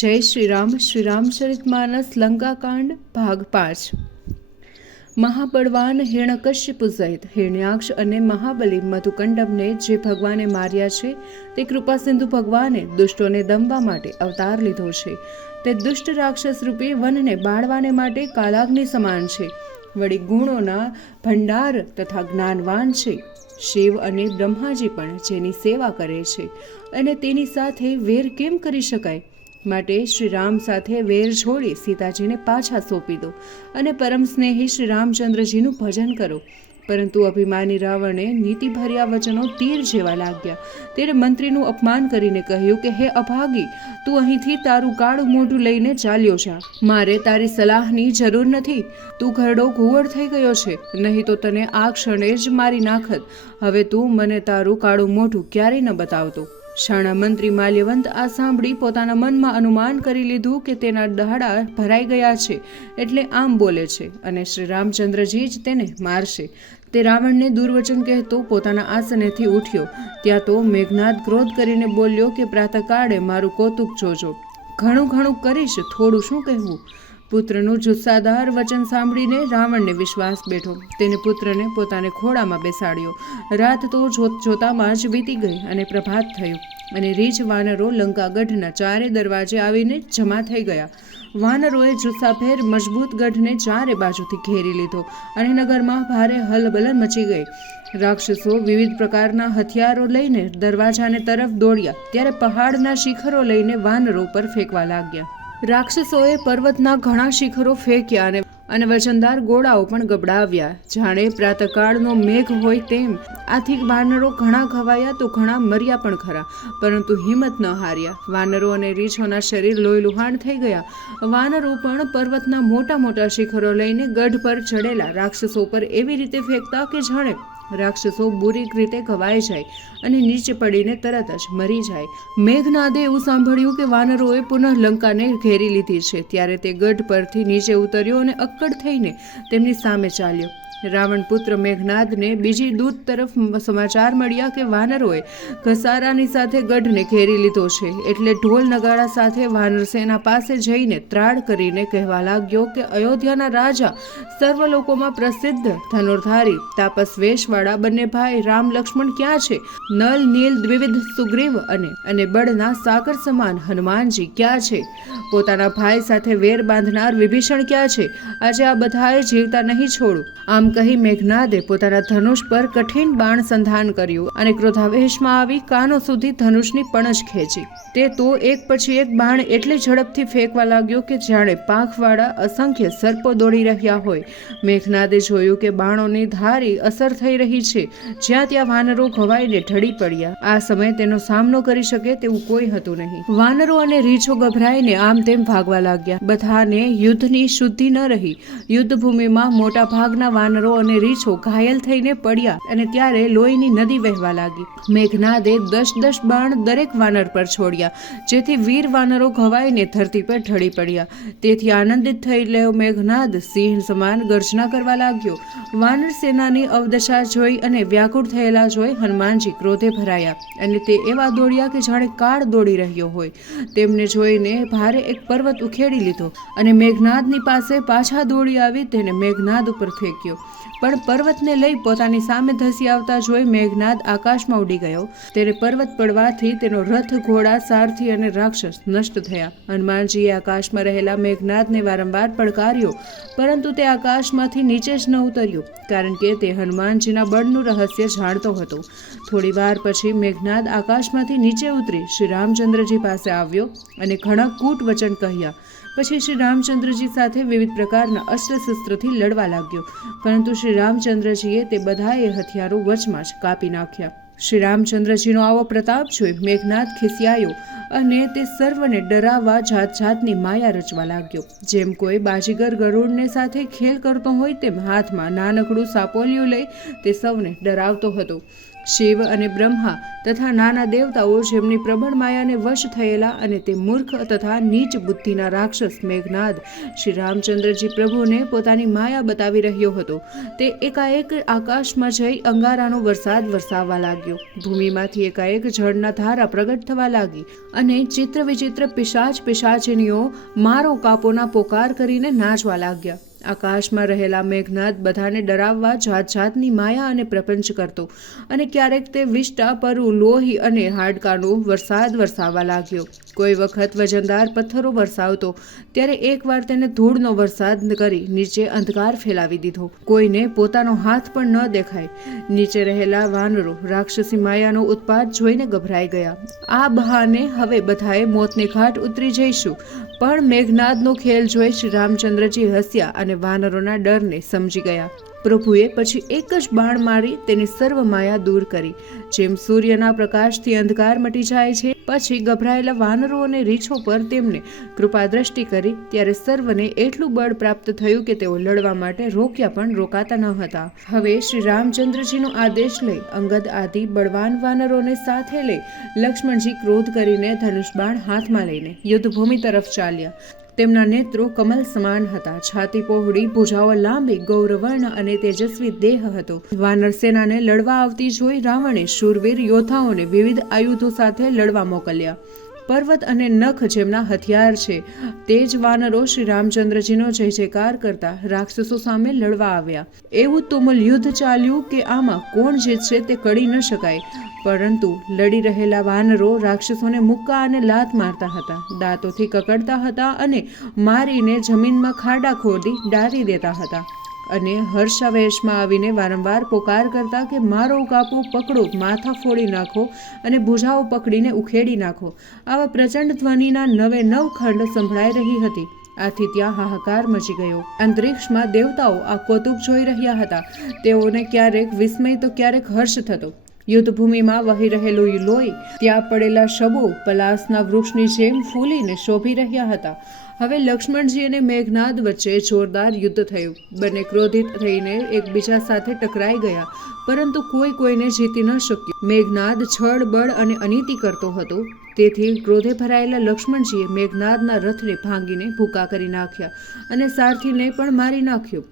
જય શ્રી રામ, શ્રી રામચરિત માનસ, લંકાકાંડ, ભાગ પાંચ. મહાબળવાન હિરણકશ્યપુ સહિત હિરણ્યાક્ષ અને મહાબલી મધુકંડમને જે ભગવાને માર્યા છે, તે કૃપા સિંધુ ભગવાને દુષ્ટોને દમવા માટે અવતાર લીધો છે. તે દુષ્ટ રાક્ષસ રૂપે વનને બાળવાને માટે કાલાગ્નિ સમાન છે. વળી ગુણોના ભંડાર તથા જ્ઞાનવાન છે. શિવ અને બ્રહ્માજી પણ જેની સેવા કરે છે. અને તેની સાથે વેર કેમ કરી શકાય? માટે શ્રી રામ સાથે વેર છોડી સીતાજીને પાછા સોંપી દો અને પરમ સ્નેહી શ્રી રામચંદ્રજીનું ભજન કરો. પરંતુ અભિમાની રાવણે નીતિભર્યા વચનો તીર જેવા લાગ્યા. તેણે મંત્રીનું અપમાન કરીને કહ્યું કે, હે અભાગી, તું અહીંથી તારું કાળું મોઢું લઈને ચાલ્યો જા. મારે તારી સલાહની જરૂર નથી. તું ઘરડો ઘુવડ થઈ ગયો છે. નહીં તો તને આ ક્ષણે જ મારી નાખત. હવે તું મને તારું કાળું મોઢું ક્યારેય ન બતાવતો. મંત્રી માલ્યવંત આ સાંભળી પોતાના મનમાં અનુમાન કરી લીધું કે તેના દહાડા ભરાઈ ગયા છે એટલે આમ બોલે છે અને શ્રી રામચંદ્રજી જ તેને મારશે. તે રાવણને દુર્વચન કહેતો પોતાના આસનેથી ઉઠ્યો. ત્યાં તો મેઘનાદ ક્રોધ કરીને બોલ્યો કે પ્રાતકાળે મારું કૌતુક જોજો. ઘણું ઘણું કરીશ, થોડું શું કહેવું? પુત્રનું જુસ્સાદાર વચન સાંભળીને રાવણને વિશ્વાસ બેઠો. તેને પુત્રને પોતાને ખોળામાં બેસાડ્યો. રાત તો જોત જોતામાં જ વીતી ગઈ અને પ્રભાત થયું. અને રીછ વાનરો લંકાગઢના ચારે દરવાજે આવીને જમા થઈ ગયા. વાનરોએ જુસ્સાફેર મજબૂત ગઢને ચારે બાજુથી ઘેરી લીધો અને નગરમાં ભારે હલબલન મચી ગઈ. રાક્ષસો વિવિધ પ્રકારના હથિયારો લઈને દરવાજાને તરફ દોડ્યા. ત્યારે પહાડના શિખરો લઈને વાનરો પર ફેંકવા લાગ્યા. રાક્ષસોએ પર્વતના ઘણા શિખરો ફેંક્યા અને અને વજનદાર ગોળાઓ પણ ગબડાવ્યા. જાણે પ્રાતકાળનો મેઘ હોય તેમ. આથી વાનરો ઘણા ઘવાયા તો ઘણા મર્યા પણ ખરા, પરંતુ હિંમત ન હાર્યા. વાનરો અને રીછોના શરીર લોહી લુહાણ થઈ ગયા. વાનરો પણ પર્વતના મોટા મોટા શિખરો લઈને ગઢ પર ચડેલા. રાક્ષસો પર એવી રીતે ફેંકતા કે જાણે રાક્ષસો બુરી રીતે ઘવાઈ જાય અને નીચે પડીને તરત જ મરી જાય. મેઘનાદે એવું સાંભળ્યું કે વાનરોએ પુનઃ લંકાને ઘેરી લીધી છે, ત્યારે તે ગઢ પરથી નીચે ઉતર્યો અને અક્કડ થઈને તેમની સામે ચાલ્યો. રાવણ પુત્ર મેઘનાદને બીજી દૂત તરફ સમાચાર મળ્યા કે વાનરોએ ઘસારાની સાથે ગઢને ઘેરી લીધો છે. એટલે ઢોલ નગાડા સાથે વાનર સેના પાસે જઈને ત્રાડ કરીને કહેવા લાગ્યો કે અયોધ્યાના રાજા સર્વ લોકોમાં પ્રસિદ્ધ ધનુર્ધારી તાપસ વેશવાળા બંને ભાઈ રામ લક્ષ્મણ ક્યાં છે? નલ, નીલ, દ્વિવિધ સુગ્રીવ અને અને બળના સાકર સમાન હનુમાનજી ક્યાં છે? પોતાના ભાઈ સાથે વેર બાંધનાર વિભીષણ ક્યાં છે? આજે આ બધાએ જીવતા નહીં છોડું. આમ કહી મેઘનાદે પોતાના ધનુષ પર કઠિન બાણ સંધાન કર્યું અને ક્રોધાવેશમાં આવી કાનો સુધી ધનુષની પણજ ખેંચી. તે તો એક પછી એક બાણ એટલી ઝડપથી ફેંકવા લાગ્યો કે જાણે પાંખવાળા અસંખ્ય સર્પો દોડી રહ્યા હોય. મેઘનાદે જોયું કે બાણોની ધારી અસર થઈ રહી છે. જ્યાં ત્યાં વાનરો ઘવાઈને ઢળી પડ્યા. આ સમયે તેનો સામનો કરી શકે તેવું કોઈ હતું નહીં. વાનરો અને રીછો ગભરાઈને આમ તેમ ભાગવા લાગ્યા. બધાને યુદ્ધની શુદ્ધિ ન રહી. યુદ્ધભૂમિમાં મોટા ભાગના વાનરો અને રીછો ઘાયલ થઈને પડ્યા અને ત્યારે લોહીની નદી વહેવા લાગી. મેઘનાદે દસ દસ બાણ દરેક વાનર પર છોડ્યા, જેથી વીર વાનરો ઘવાઈને ધરતી પર ઢળી પડ્યા. તેથી આનંદિત થઈ થયેલો મેઘનાદ સિંહ સમાન ગર્જના કરવા લાગ્યો. વાનર સેનાની અવદશા જોઈ અને વ્યાકુળ થયેલા જોઈ હનુમાનજી ક્રોધે ભરાયા અને તે એવા દોડ્યા કે જાણે કાળ દોડી રહ્યો હોય. તેમને જોઈને ભારે એક પર્વત ઉખેડી લીધો અને મેઘનાદની પાસે પાછા દોડી આવી તેને મેઘનાદ ઉપર ફેંક્યો. પણ પર્વતને લઈ પોતાની સામે ધસી આવતા જોઈ મેઘનાદ આકાશમાં ઉડી ગયો. તેને પર્વત પડવાથી તેનો રથ, ઘોડા, સારથી અને રાક્ષસ નષ્ટ થયા. હનુમાનજીએ આકાશમાં રહેલા મેઘનાદને વારંવાર પડકાર્યો, પરંતુ તે આકાશમાંથી નીચે જ ન ઉતર્યો, કારણ કે તે હનુમાનજીના બળનું રહસ્ય જાણતો હતો. થોડી વાર પછી મેઘનાદ આકાશમાંથી નીચે ઉતરી શ્રી રામચંદ્રજી પાસે આવ્યો અને ઘણા કૂટ વચન કહ્યા. પછી શ્રી રામચંદ્રજી સાથે વિવિધ પ્રકારના અસ્ત્ર શસ્ત્રથી લડવા લાગ્યો. પરંતુ શ્રી રામચંદ્રજીએ તે બધાએ હથિયારો વચમાં જ કાપી નાખ્યા. શ્રી રામચંદ્રજીનો આવો પ્રતાપ જોઈ મેઘનાથ ખિસિયાયો અને તે સર્વને ડરાવવા જાત જાતની માયા રચવા લાગ્યો. જેમ કોઈ બાજીગર ગરુડને સાથે ખેલ કરતો હોય તેમ હાથમાં નાનકડું સાપોલિયું લઈ તે સૌને ડરાવતો હતો. શિવ અને બ્રહ્મા તથા નાના દેવતાઓ જેમની પ્રબળ માયાને વશ થયેલા અને તે મૂર્ખ તથા નીચ બુદ્ધિના રાક્ષસ મેઘનાદ શ્રી રામચંદ્રજી પ્રભુને પોતાની માયા બતાવી રહ્યો હતો. તે એકાએક આકાશમાં જઈ અંગારાનો વરસાદ વરસાવવા લાગ્યો. ભૂમિમાંથી એકાએક જળના ધારા પ્રગટ થવા લાગી. અને ચિત્ર વિચિત્ર પિશાચ પિશાચિનીઓ મારો કાપોના પોકાર કરીને નાચવા લાગ્યા. આકાશમાં રહેલા મેઘનાથ બધાને ડરાવવા જાત જાતની માયા અને પ્રપંચ કરતો અને ક્યારેક તે વિષ્ટા પર લોહી અને હાડકાનો વરસાદ વરસાવવા લાગ્યો. કોઈ વખત વજનદાર પથ્થરો વરસાવતો, ત્યારે એકવાર તેને ધૂળનો વરસાદ કરી નીચે અંધકાર ફેલાવી દીધો. કોઈને પોતાનો હાથ પણ ન દેખાય. નીચે રહેલા વાનરો, રાક્ષસી માયાનો ઉત્પાદ જોઈને ગભરાઈ ગયા. આ બહાને હવે બધાએ મોતને ઘાટ ઉતરી જઈશું. પણ મેઘનાદનો ખેલ જોઈ શ્રી રામચંદ્રજી હસ્યા અને વાનરોના ડરને સમજી ગયા. પ્રભુએ પછી એક જ બાણ મારી તેની સર્વ માયા દૂર કરી. જેમ સૂર્યના પ્રકાશથી અંધકાર મટી જાય છે, પછી ગભરાયેલા વાનરો અને રીછો પર તેમને કૃપા દ્રષ્ટિ કરી ત્યારે સર્વને એટલું બળ પ્રાપ્ત થયું કે તેઓ લડવા માટે રોક્યા પણ રોકાતા ન હતા. હવે શ્રી રામચંદ્રજીનો આદેશ લઈ અંગદ આદિ બળવાન વાનરોને સાથે લઈ લક્ષ્મણજી ક્રોધ કરીને ધનુષ બાણ હાથમાં લઈને યુદ્ધભૂમિ તરફ ચાલ્યા. તેમના નેત્રો કમલ સમાન હતા. છાતી પહોળી, ભુજાઓ લાંબી, ગૌરવર્ણ અને તેજસ્વી દેહ હતો. વાનર સેનાને લડવા આવતી જોઈ રાવણે શૂરવીર યોદ્ધાઓને વિવિધ આયુધો સાથે લડવા મોકલ્યા. પર્વત અને નખ જેમના હથિયાર છે, તે જ વાનરો શ્રી રામચંદ્રજીનો જય જયકાર કરતા રાક્ષસો સામે લડવા આવ્યા. એવું તુમુલ યુદ્ધ ચાલ્યું કે આમાં કોણ જીતશે તે કડી ન શકાય, પરંતુ લડી રહેલા વાનરો રાક્ષસોને મુક્કા અને લાત મારતા હતા, દાંતોથી કકડતા હતા અને મારીને જમીનમાં ખાડા ખોદી ડારી દેતા હતા. અને હર્ષાવેશમાં આવીને વારંવાર પોકાર કરતા કે મારો કાપો પકડો, માથા ફોડી નાખો અને ભુજાઓ પકડીને ઉખેડી નાખો. આવા પ્રચંડ ધ્વનિના નવે નવ ખંડ સંભળાઈ રહી હતી. આથી ત્યાં હાહાકાર મચી ગયો. અંતરિક્ષમાં દેવતાઓ આ કૌતુક જોઈ રહ્યા હતા. તેઓને ક્યારેક વિસ્મય તો ક્યારેક હર્ષ થતો. યુદ્ધભૂમિમાં વહી રહેલું લોહી, ત્યાં પડેલા શબો, પલાસના વૃક્ષની જેમ ફૂલીને શોભી રહ્યા હતા. હવે લક્ષ્મણજી અને મેઘનાદ વચ્ચે જોરદાર યુદ્ધ થયું. બંને ક્રોધિત થઈને એકબીજા સાથે ટકરાઈ ગયા, પરંતુ કોઈ કોઈને જીતી ન શક્યું. મેઘનાદ છળ અને અનીતિ કરતો હતો. તેથી ક્રોધે ભરાયેલા લક્ષ્મણજીએ મેઘનાદના રથને ભાંગીને ભૂકા કરી નાખ્યા અને સારથીને પણ મારી નાખ્યો.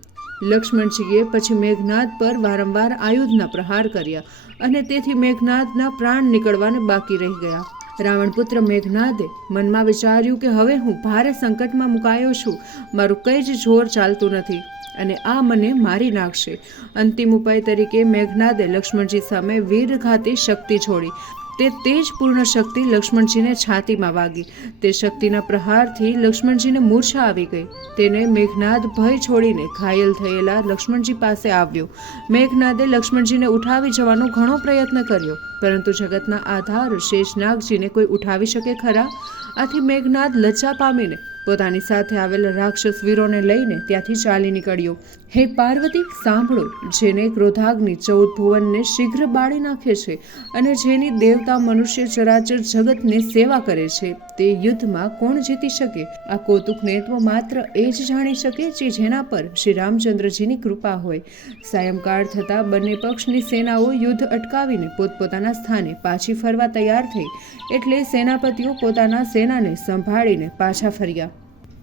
લક્ષ્મણજીએ પછી મેઘનાદ પર વારંવાર આયુધના પ્રહાર કર્યા. અને તેથી મેઘનાદના પ્રાણ નીકળવાને બાકી રહી ગયા. રાવણપુત્ર મેઘનાદે મનમાં વિચાર્યું કે હવે હું ભારે સંકટમાં મુકાયો છું. મારું કંઈ જ જોર ચાલતું નથી અને આ મને મારી નાખશે. અંતિમ ઉપાય તરીકે મેઘનાદે લક્ષ્મણજી સામે વીરઘાતી શક્તિ છોડી તે તેજ પૂર્ણ શક્તિ લક્ષ્મણજીને છાતીમાં વાગી. તે શક્તિના પ્રહારથી લક્ષ્મણજીને મૂર્છા આવી ગઈ. તેને મેઘનાદ ભય છોડીને ઘાયલ થયેલા લક્ષ્મણજી પાસે આવ્યો. મેઘનાદે લક્ષ્મણજીને ઉઠાવી જવાનો ઘણો પ્રયત્ન કર્યો, પરંતુ જગતના આધાર શેષનાગજીને કોઈ ઉઠાવી શકે ખરા? આથી મેઘનાદ લજ્જા પામીને પોતાની સાથે આવેલા રાક્ષસ વીરોને લઈને ત્યાંથી ચાલી નીકળ્યો. હે પાર્વતી, સાંભળો. જેને ક્રોધાગ્નિ ચૌદ ભુવનને શીઘ્ર બાળી નાખે છે અને જેની દેવતા મનુષ્ય ચરાચર જગતને સેવા કરે છે, તે યુદ્ધમાં કોણ જીતી શકે? આ કૌતુકને તો માત્ર એ જ જાણી શકે જે જેના પર શ્રી રામચંદ્રજીની કૃપા હોય. સાયંકાળ થતાં બંને પક્ષની સેનાઓ યુદ્ધ અટકાવીને પોતપોતાના સ્થાને પાછી ફરવા તૈયાર થઈ. એટલે સેનાપતિઓ પોતાના સેનાને સંભાળીને પાછા ફર્યા.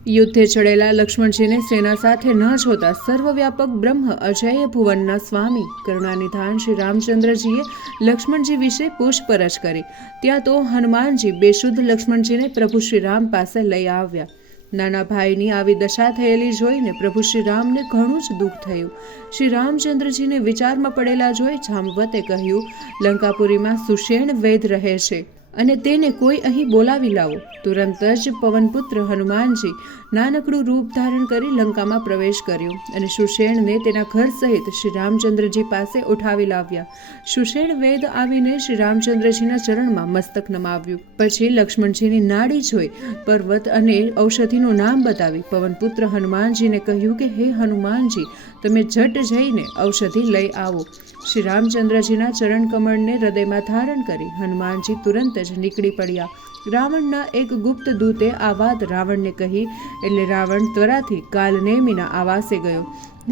યુદ્ધે ચડેલા લક્ષ્મણજીને સેના સાથે ન જોતા સર્વવ્યાપક બ્રહ્મ અજય ભુવનના સ્વામી કરુણાનિધાન શ્રી રામચંદ્રજીએ લક્ષ્મણજી વિશે પૂછપરછ કરી. ત્યાં તો હનુમાનજી બેશુદ્ધ લક્ષ્મણજીને પ્રભુ શ્રી રામ પાસે લઈ આવ્યા. નાના ભાઈની આવી દશા થયેલી જોઈને પ્રભુ શ્રી રામને ઘણું જ દુઃખ થયું. શ્રી રામચંદ્રજીને વિચારમાં પડેલા જોઈ જામવતે કહ્યું, લંકાપુરીમાં સુષેણ વેદ રહે છે. અને તેને કોઈ અહીં બોલાવી લાવો. તુરંત જ પવનપુત્ર હનુમાનજી નાનકડું રૂપ ધારણ કરી લંકામાં પ્રવેશ કર્યો અને સુષેણને તેના ઘર સહિત શ્રી રામચંદ્રજી પાસે ઉઠાવી લાવ્યા. સુષેણ વેદ આવીને શ્રી રામચંદ્રજીના ચરણમાં મસ્તક નમાવ્યું. પછી લક્ષ્મણજીની નાડી જોઈ પર્વત અને ઔષધિનું નામ બતાવી પવનપુત્ર હનુમાનજીને કહ્યું કે, હે હનુમાનજી, તમે ઝટ જઈને ઔષધિ લઈ આવો. શ્રી રામચંદ્રજીના ચરણ કમળને હૃદયમાં ધારણ કરી હનુમાનજી તુરંત જ નીકળી પડ્યા. રાવણના એક ગુપ્ત દૂતે આ વાત રાવણને કહી એટલે રાવણ ત્વરાથી કાલનેમીના આવાસે ગયો.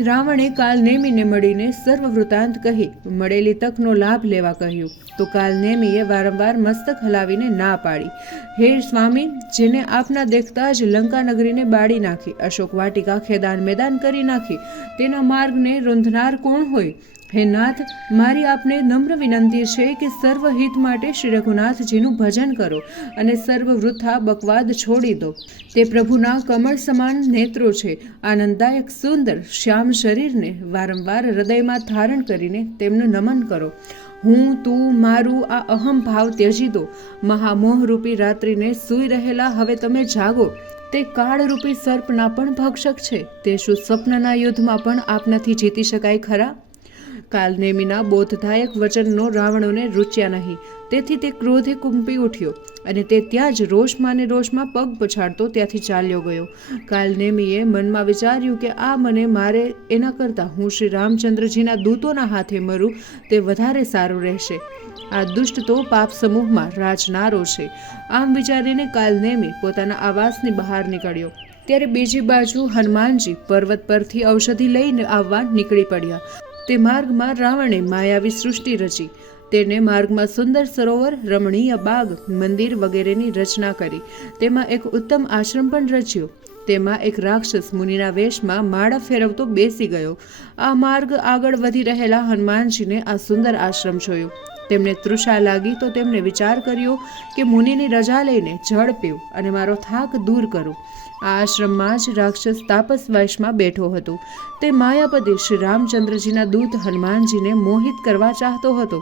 રાવણે કાલનેમીને મળીને સર્વ વૃત્તાંત કહી, મળેલી તકનો લાભ લેવા કહ્યું. તો કાલનેમીએ વારંવાર મસ્તક હલાવીને ના પાડી. હે સ્વામી, જેને આપના દેખતા જ લંકા નગરીને બાળી નાખી, અશોક વાટિકા ખેદાન મેદાન કરી નાખી, તેના માર્ગને રૂંધનાર કોણ હોય? હે નાથ, મારી આપને નમ્ર વિનંતી છે કે સર્વ હિત માટે શ્રી રઘુનાથજીનું ભજન કરો અને સર્વ વૃથા બકવાદ છોડી દો. તે પ્રભુના કમળ સમાન નેત્રો છે. આનંદદાયક, સુંદર, શ્યામ શરીરને વારંવાર હૃદયમાં ધારણ કરીને તેમનું નમન કરો. હું, તું, મારું આ અહમ ભાવ ત્યજી દો. મહામોહરૂપી રાત્રિને સૂઈ રહેલા હવે તમે જાગો. તે કાળરૂપી સર્પના પણ ભક્ષક છે. તે શું સ્વપ્નના યુદ્ધમાં પણ આપનાથી જીતી શકાય ખરા? કાલનેમીના બોધદાયક વચનનો રાવણોને રૂચ્યા નહીં. તેથી તે ક્રોધે કુંપી ઉઠ્યો અને તે ત્યાં જ રોષમાં ને રોષમાં પગ પછાડતો ત્યાંથી ચાલ્યો ગયો. કાલનેમીએ મનમાં વિચાર્યું કે આ મને મારે એના કરતાં હું શ્રી રામચંદ્રજીના દૂતોના હાથે મરું, તે વધારે સારું રહેશે. આ દુષ્ટ તો પાપ સમૂહમાં રાજનારો છે. આમ વિચારીને કાલનેમી પોતાના આવાસની બહાર નીકળ્યો. ત્યારે બીજી બાજુ હનુમાનજી પર્વત પરથી ઔષધિ લઈને આવવા નીકળી પડ્યા. તે માર્ગમાં રાવણે માયાવી સૃષ્ટિ રચી. તેને માર્ગમાં સુંદર સરોવર, રમણીય બાગ, મંદિર વગેરેની રચના કરી. તેમાં એક ઉત્તમ આશ્રમ પણ રચ્યો. તેમાં એક રાક્ષસ મુનિના વેશમાં માળા ફેરવતો બેસી ગયો. આ માર્ગ આગળ વધી રહેલા હનુમાનજીને આ સુંદર આશ્રમ જોયો. તેમને તૃષા લાગી તો તેમણે વિચાર કર્યો કે મુનિની રજા લઈને જળ પીવું અને મારો થાક દૂર કરું. આ આશ્રમમાં જ રાક્ષસ તાપસ વયશમાં બેઠો હતો. તે માયાપતિ શ્રી રામચંદ્રજીના દૂત હનુમાનજીને મોહિત કરવા ચાહતો હતો.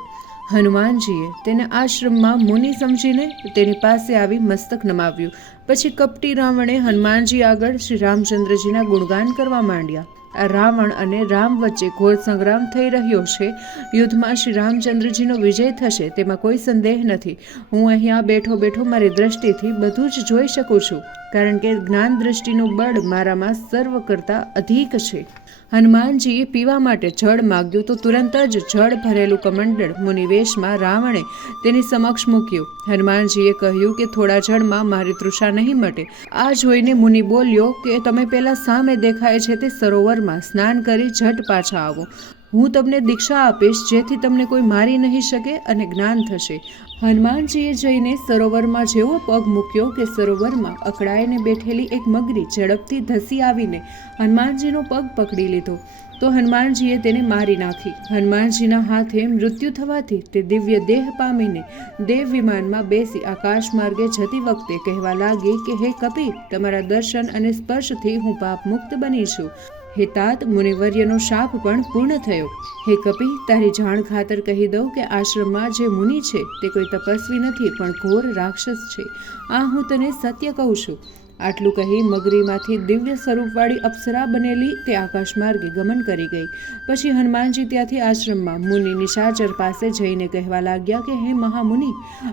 હનુમાનજીએ તેને આશ્રમમાં મુનિ સમજીને તેની પાસે આવી મસ્તક નમાવ્યું. પછી કપટી રાવણે હનુમાનજી આગળ શ્રી રામચંદ્રજીના ગુણગાન કરવા માંડ્યા. રાવણ અને રામ વચ્ચે ઘોર સંગ્રામ થઈ રહ્યો છે. યુદ્ધમાં શ્રી રામચંદ્રજીનો વિજય થશે તેમાં કોઈ સંદેહ નથી. હું અહીંયા બેઠો બેઠો મારી દ્રષ્ટિથી બધું જ જોઈ શકું છું, કારણ કે જ્ઞાન દ્રષ્ટિનું બળ મારામાં સર્વ કરતાં અધિક છે. હનુમાનજીએ પીવા માટે જળ માગ્યું તો તુરંત જ જળ ભરેલું કમંડળ મુનિવેશમાં રાવણે તેની સમક્ષ મૂક્યું. હનુમાનજીએ કહ્યું કે થોડા જળમાં મારી તૃષા નહીં મટે. આ જોઈને મુનિ બોલ્યો કે તમે પહેલાં સામે દેખાય છે તે સરોવરમાં સ્નાન કરી ઝટ પાછા આવો. હું તમને દીક્ષા આપીશ, જેથી તમને કોઈ મારી નહીં શકે અને જ્ઞાન થશે. હનુમાનજીએ જઈને સરોવરમાં જેવો પગ મૂક્યો કે સરોવરમાં અકળાઈને બેઠેલી એક મગરી ઝડપથી ધસી આવીને હનુમાનજીનો પગ પકડી લીધો. તો હનુમાનજીએ તેને મારી નાખી. હનુમાનજીના હાથે મૃત્યુ થવાથી તે દિવ્ય દેહ પામીને દેવ વિમાનમાં બેસી આકાશ માર્ગે જતી વખતે કહેવા લાગી કે, હે કપિ તમારા દર્શન અને સ્પર્શથી હું પાપ મુક્ત બની છું. હે તાત મુનિવર્યનો શાપ પણ પૂર્ણ થયો. હે કપિ, તારી જાણ ખાતર કહી દઉં કે આશ્રમમાં જે મુનિ છે, તે કોઈ તપસ્વી નથી, પણ ઘોર રાક્ષસ છે. આ હું તને સત્ય કહું છું. આટલું કહી મગરીમાંથી દિવ્ય સ્વરૂપવાળી અપ્સરા બનેલી તે આકાશ માર્ગે ગમન કરી ગઈ. પછી હનુમાનજી ત્યાંથી આશ્રમમાં મુનિ નિશાચર પાસે જઈને કહેવા લાગ્યા કે, હે મહામુનિ,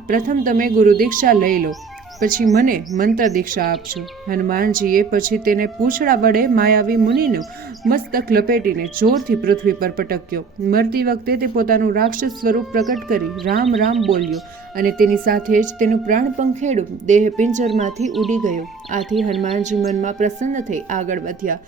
પ્રથમ તમે ગુરુ દીક્ષા લઈ લો. પછી મને મંત્ર દીક્ષા આપજો. હનુમાનજીએ પછી તેને પૂંછડા વડે માયાવી મુનિનું મસ્તક લપેટીને જોરથી પૃથ્વી પર પટક્યો. મરતી વખતે તે પોતાનું રાક્ષસ સ્વરૂપ પ્રકટ કરી રામ રામ બોલ્યો અને તેની સાથે જ તેનું પ્રાણ પંખેડું દેહ પિંજરમાંથી ઉડી ગયો. આથી હનુમાનજી મનમાં પ્રસન્ન થઈ આગળ વધ્યા.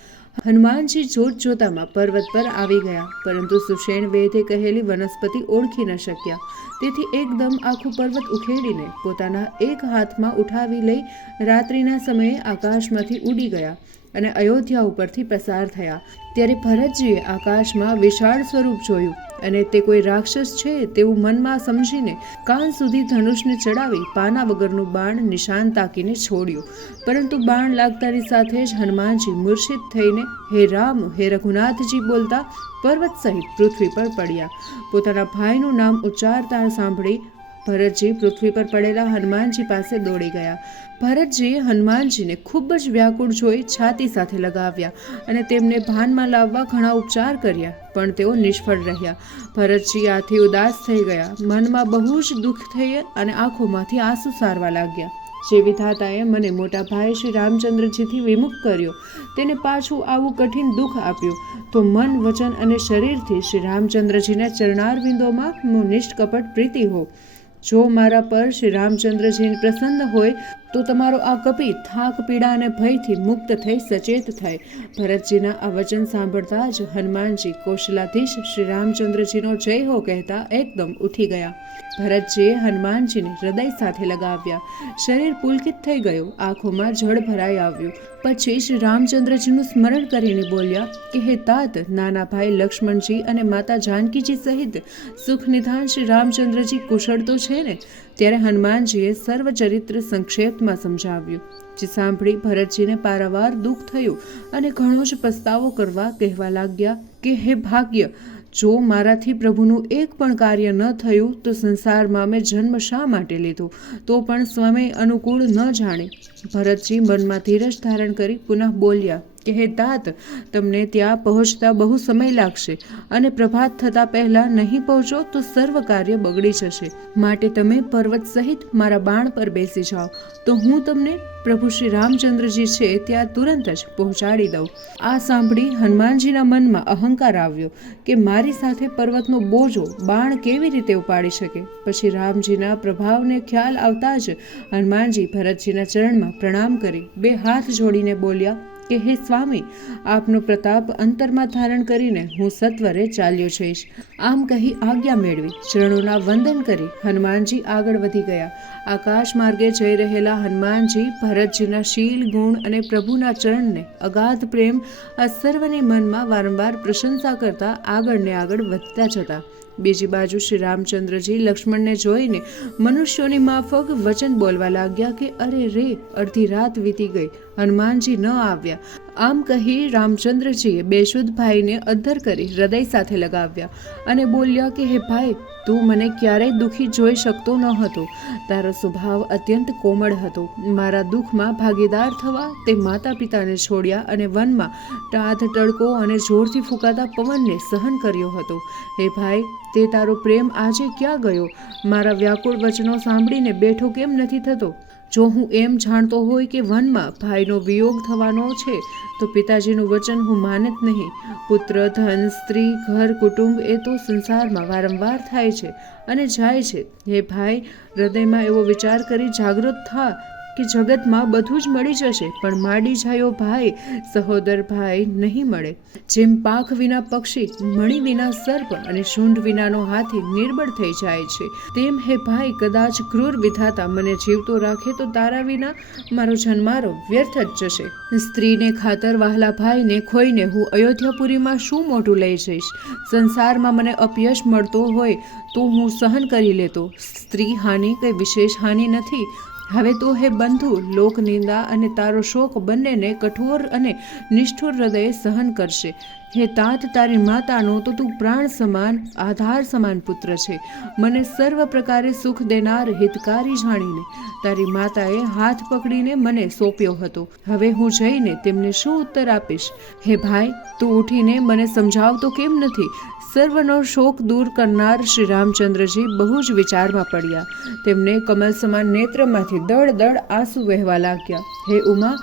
હનુમાનજી જોત જોતામાં પર્વત પર આવી ગયા, પરંતુ સુષેણ વેદે કહેલી વનસ્પતિ ઓળખી ન શક્યા. તેથી એકદમ આખું પર્વત ઉખેડીને પોતાના એક હાથમાં ઉઠાવી લઈ રાત્રિના સમયે આકાશમાંથી ઉડી ગયા. અને અયોધ્યા ઉપરથી પસાર થયા. ત્યારે ભરતજીએ આકાશમાં વિશાળ સ્વરૂપ જોયું અને તે કોઈ રાક્ષસ છે તેવું મનમાં સમજીને કાન સુધી ધનુષને ચડાવી પાના વગરનું બાણ નિશાન તાકીને છોડ્યું. પરંતુ બાણ લાગતાની સાથે જ હનુમાનજી મૂર્છિત થઈને હે રામ, હે રઘુનાથજી બોલતા પર્વત સહિત પૃથ્વી પર પડ્યા. પોતાના ભાઈનું નામ ઉચ્ચારતા સાંભળી ભરતજી પૃથ્વી પર પડેલા હનુમાનજી પાસે દોડી ગયા. ભરતજીએ હનુમાનજીને ખૂબ જ વ્યાકુળ જોઈ છાતી સાથે લગાવ્યા અને તેમને ભાનમાં લાવવા ઘણા ઉપચાર કર્યા, પણ તેઓ નિષ્ફળ રહ્યા. ભરતજી આથી ઉદાસ થઈ ગયા. મનમાં બહુ જ દુઃખ થઈ અને આંખોમાંથી આંસુ સારવા લાગ્યા. જે વિધાતાએ મને મોટા ભાઈ શ્રી રામચંદ્રજીથી વિમુખ કર્યો, તેને પાછું આવું કઠિન દુઃખ આપ્યું. તો મન, વચન અને શરીરથી શ્રી રામચંદ્રજીના ચરણારવિંદોમાં હું નિષ્કપટ પ્રીતિ હો જો મારા પર શ્રી રામચંદ્રજી પ્રસન્ન હોય તો તમારો આ કપી થાક, પીડા અને ભયથી મુક્ત થઈ, સચેત થાય ભરતજીના આ વચન સાંભળતા જ હનુમાનજી કૌશલાધીશ શ્રી રામચંદ્રજીનો જય હો કહેતા એકદમ ઉઠી ગયા. ભરતજીએ હનુમાનજીને હૃદય સાથે લગાવ્યા. શરીર પુલકિત થઈ ગયું. આંખોમાં જળ ભરાઈ આવ્યું. પછી શ્રી રામચંદ્રજીનું સ્મરણ કરીને બોલ્યા કે, હે તાત, નાના ભાઈ લક્ષ્મણજી અને માતા જાનકીજી સહિત સુખ નિધાન શ્રી રામચંદ્રજી કુશળ તો છે ને? ત્યારે હનુમાનજીએ સર્વચરિત્ર સંક્ષેપમાં સમજાવ્યું, જે સાંભળી ભરતજીને પારાવાર દુઃખ થયું અને ઘણો જ પસ્તાવો કરવા કહેવા લાગ્યા કે, હે ભાગ્ય, જો મારાથી પ્રભુનું એક પણ કાર્ય ન થયું, તો સંસારમાં મેં જન્મ શા માટે લીધો? તો પણ સ્વમે અનુકૂળ ન જાણે. ભરતજી મનમાં ધીરજ ધારણ કરી પુનઃ બોલ્યા કે તાત તમને ત્યાં પહોંચતા બહુ સમય લાગશે અને પ્રભાત થતાં પહેલાં નહીં પહોંચો તો સર્વ કાર્ય બગડી જશે. માટે તમે પર્વત સહિત મારા બાણ પર બેસી જાઓ. તો હું તમને પ્રભુ શ્રી રામચંદ્રજી છે ત્યાં તુરંત જ પહોંચાડી દઉં. આ સાંભળી હનુમાનજીના મનમાં અહંકાર આવ્યો કે મારી સાથે પર્વતનો બોજો બાણ કેવી રીતે ઉપાડી શકે? પછી રામજીના પ્રભાવને ખ્યાલ આવતા જ હનુમાનજી ભરતજીના ચરણમાં પ્રણામ કરી બે હાથ જોડીને બોલ્યા કે હે સ્વામી, આપનો પ્રતાપ અંતરમાં ધારણ કરીને હું સત્વરે ચાલ્યો જઈશ. આમ કહી આજ્ઞા મેળવી, ચરણોના વંદન કરી હનુમાનજી આગળ વધી ગયા. આકાશ માર્ગે જઈ રહેલા હનુમાનજી ભરતજીના શીલ, ગુણ અને પ્રભુના ચરણને અગાધ પ્રેમ આ મનમાં વારંવાર પ્રશંસા કરતા આગળ ને આગળ વધતા જતા. બીજી બાજુ શ્રી રામચંદ્રજી લક્ષ્મણને જોઈને મનુષ્યોની માફક વચન બોલવા લાગ્યા કે અરે રે, અડધી રાત વીતી ગઈ. હનુમાનજી ન આવ્યા. આમ કહી રામચંદ્રજીએ બેશુદ્ધ ભાઈને અદ્ધર કરી હૃદય સાથે લગાવ્યા અને બોલ્યા કે, હે ભાઈ, તું મને ક્યારેય દુઃખી જોઈ શકતો ન હતો. તારો સ્વભાવ અત્યંત કોમળ હતો. મારા દુઃખમાં ભાગીદાર થવા તે માતા પિતાને છોડ્યા અને વનમાં ટાઢ તડકો અને જોરથી ફૂંકાતા પવનને સહન કર્યો હતો. હે ભાઈ, તે તારો પ્રેમ આજે ક્યાં ગયો? મારા વ્યાકુળ વચનો સાંભળીને બેઠો કેમ નથી થતો? જો હું એમ જાણતો હોય કે વનમાં ભાઈનો વિયોગ થવાનો છે, તો પિતાજીનું વચન હું માનત નહીં. પુત્ર, ધન, સ્ત્રી, ઘર, કુટુંબ એ તો સંસારમાં વારંવાર થાય છે અને જાય છે. હે ભાઈ, હૃદયમાં એવો વિચાર કરી જાગૃત થા. કે જગતમાં બધું જ મળી જશે, પણ માડી જાયો ભાઈ, સહોદર ભાઈ નહીં મળે. જેમ પાખ વિના પક્ષી, મણી વિના સર્પ અને શૂંઢ વિનાનો હાથી નિર્બળ થઈ જાય છે. તેમ હે ભાઈ, કદાચ ક્રૂર વિધાતા મને જીવતો રાખે તો તારા વિના મારો જન્મારો વ્યર્થ જ જશે. સ્ત્રીને ખાતર વહાલા ભાઈને ખોઈને હું અયોધ્યાપુરીમાં શું મોટું લઈ જઈશ? સંસારમાં મને અપયશ મળતો હોય તો હું સહન કરી લેતો. સ્ત્રી હાનિ કંઈ વિશેષ હાનિ નથી હવે તો હે બંધુ લોક નિંદા અને તારો શોક બંનેને કઠોર અને નિષ્ઠુર હૃદયે સહન કરશે. હે તાત, તારી માતાનો તો તું પ્રાણ સમાન, આધાર સમાન પુત્ર છે. મને સર્વ પ્રકારે સુખ દેનાર હિતકારી જાણીને. તારી માતાએ હાથ પકડીને મને સોંપ્યો હતો. હવે હું જઈને તેમને શું ઉત્તર આપીશ? હે ભાઈ, તું ઉઠીને મને સમજાવતો કેમ નથી? સર્વનો શોક દૂર કરનાર શ્રી રામચંદ્રજી બહુ જ વિચારમાં પડ્યા. તેમને કમલ સમાન નેત્રમાંથી દળ દળ આંસુ વહેવા લાગ્યા. હે ઉમા,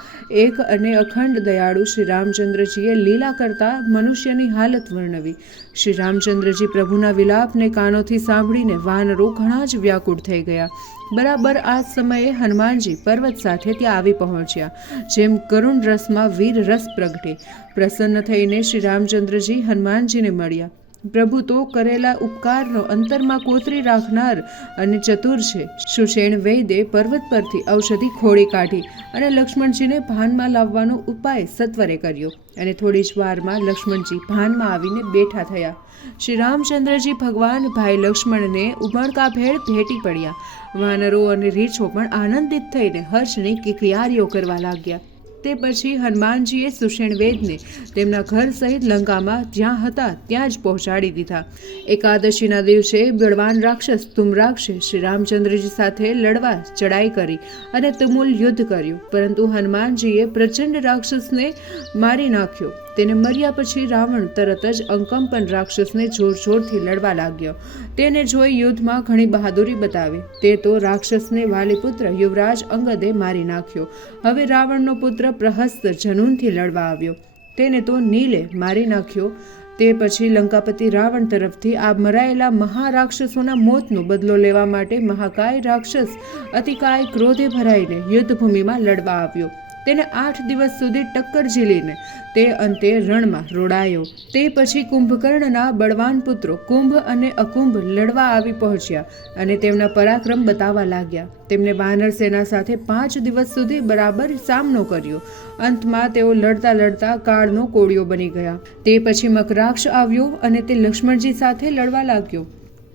એક અને અખંડ દયાળુ શ્રી રામચંદ્રજીએ લીલા કરતા મનુષ્યની હાલત વર્ણવી. શ્રી રામચંદ્રજી પ્રભુના વિલાપને કાનોથી સાંભળીને વાનરો ઘણા જ વ્યાકુળ થઈ ગયા. બરાબર આ સમયે હનુમાનજી પર્વત સાથે ત્યાં આવી પહોંચ્યા, જેમ કરુણ રસમાં વીર રસ પ્રગટે. પ્રસન્ન થઈને શ્રી રામચંદ્રજી હનુમાનજીને મળ્યા. પ્રભુ તો કરેલા ઉપકારનો અંતરમાં કોતરી રાખનાર અને ચતુર છે. સુષેણ વૈદે પર્વત પરથી ઔષધિ ખોળી કાઢી અને લક્ષ્મણજીને ભાનમાં લાવવાનો ઉપાય સત્વરે કર્યો અને થોડી જ વારમાં લક્ષ્મણજી ભાનમાં આવીને બેઠા થયા. શ્રી રામચંદ્રજી ભગવાન ભાઈ લક્ષ્મણને ઉમળકાભેર ભેટી પડ્યા. વાનરો અને રીછો પણ આનંદિત થઈને હર્ષની કિકિયારીઓ કરવા લાગ્યા. તે પછી હનુમાનજીએ સુષેણ વેદને તેમના ઘર સહિત લંકામાં જ્યાં હતા ત્યાં જ પહોંચાડી દીધા. એકાદશીના દિવસે બળવાન રાક્ષસ તુમરાક્ષે શ્રી રામચંદ્રજી સાથે લડવા ચડાઈ કરી અને તુમુલ યુદ્ધ કર્યું. પરંતુ હનુમાનજીએ પ્રચંડ રાક્ષસને મારી નાખ્યો. તેને મર્યા પછી રાવણ તરત જ અંકંપન રાક્ષસને જોર જોરથી લડવા લાગ્યો. તેને જોઈ યુદ્ધમાં ઘણી બહાદુરી બતાવી. તે તો રાક્ષસને વાલીપુત્ર યુવરાજ અંગદે મારી નાખ્યો. હવે રાવણનો પુત્ર પ્રહસ્ત જનૂનથી લડવા આવ્યો. તેને તો નીલે મારી નાખ્યો. તે પછી લંકાપતિ રાવણ તરફથી આ મરાયેલા મહારાક્ષસોના મોતનો બદલો લેવા માટે મહાકાય રાક્ષસ અતિકાય ક્રોધે ભરાઈને યુદ્ધભૂમિમાં લડવા આવ્યો. તેને આઠ દિવસ સુધી ટક્કર ઝીલીને તે અંતે રણમાં રોડાયો. તે પછી કુંભકર્ણના બળવાન પુત્રો કુંભ અને અકુંભ લડવા આવી પહોંચ્યા અને તેમના પરાક્રમ બતાવવા લાગ્યા. તેમને વાનર સેના સાથે પાંચ દિવસ સુધી બરાબર સામનો કર્યો. અંતમાં તેઓ લડતા લડતા કાળનો કોળિયો બની ગયા. તે પછી મકરાક્ષ આવ્યો અને તે લક્ષ્મણજી સાથે લડવા લાગ્યો.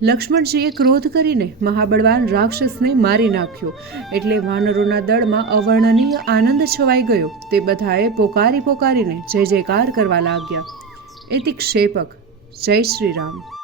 લક્ષ્મણજીએ ક્રોધ કરીને મહાબળવાન રાક્ષસને મારી નાખ્યો. એટલે વાનરોના દળમાં અવર્ણનીય આનંદ છવાઈ ગયો. તે બધાએ પોકારી પોકારીને જય જયકાર કરવા લાગ્યા. એથી ક્ષેપક જય શ્રી રામ